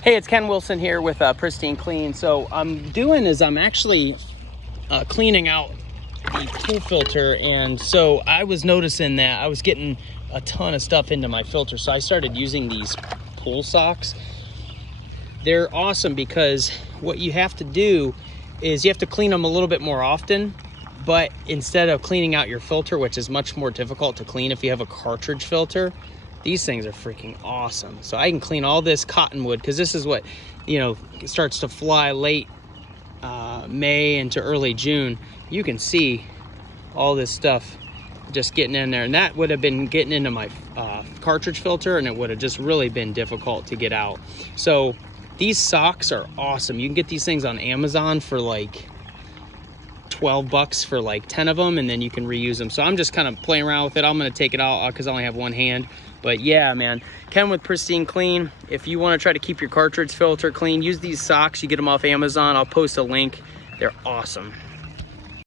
Hey, it's Ken Wilson here with Pristine Clean. So I'm actually cleaning out the pool filter, and so I was noticing that I was getting a ton of stuff into my filter, so I started using these pool socks. They're awesome because what you have to do is you have to clean them a little bit more often, but instead of cleaning out your filter, which is much more difficult to clean if you have a cartridge filter, these things are freaking awesome. So I can clean all this cottonwood, because this is what, starts to fly late May into early June. You can see all this stuff just getting in there, and that would have been getting into my cartridge filter, and it would have just really been difficult to get out. So these socks are awesome. You can get these things on Amazon for like 12 bucks for like 10 of them, and then you can reuse them. So I'm just kind of playing around with it. I'm going to take it out because I only have one hand. But yeah, man, Ken with Pristine Clean. If you want to try to keep your cartridge filter clean, use these socks. You get them off Amazon. I'll post a link. They're awesome.